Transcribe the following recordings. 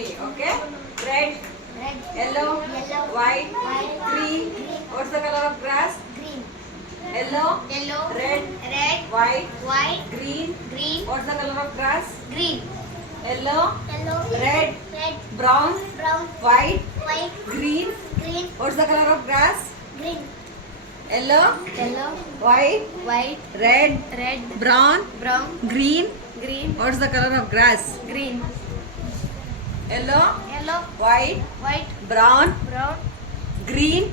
me. Okay. Red, yellow, white, green. What's the color of grass? Green. Yellow, red, white, green. What's the color of grass? Green. Yellow, red, brown, white, green. What's the color of grass? Green. Yellow, white, red, brown, green. What's the color of grass? Green. Yellow, white, Brown. brown, green.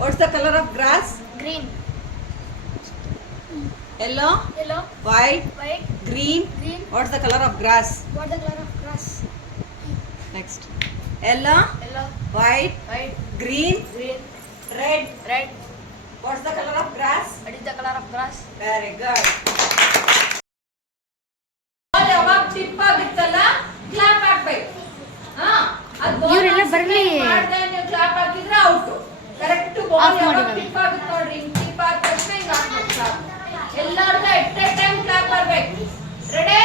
What's the color of grass? Green. Yellow, white, green. What's the color of grass? What the color of grass? Next. Yellow, white, green, red. What's the color of grass? What is the color of grass? Very good. Ball ಯಾವಾಗ tip ಆಗುತ್ತಲ್ಲ clap ಹಾಕ್ಬೇಕು. ಇವ್ರೆಲ್ಲ ಬರ್ಲಿ. ಮಾಡ್ದೆ ನೀವು clap ಹಾಕಿದ್ರೆ out. Correct ball Off ಯಾವಾಗ ಮಾಡಿ ಟಿಪ್ ಆಗುತ್ತೆ ನೋಡ್ರಿ, ಟಿಪ್ ಆದ ತಕ್ಷಣ ಹಿಂಗ್ ಹಾಕ್ಬೇಕು ಕ್ಲಾಪ್. ಎಲ್ಲಾರ್ದು ಎಟ್ ಎ ಟೈಮ್ ಕ್ಲಾಪ್ ಬರ್ಬೇಕು. ರೆಡಿ?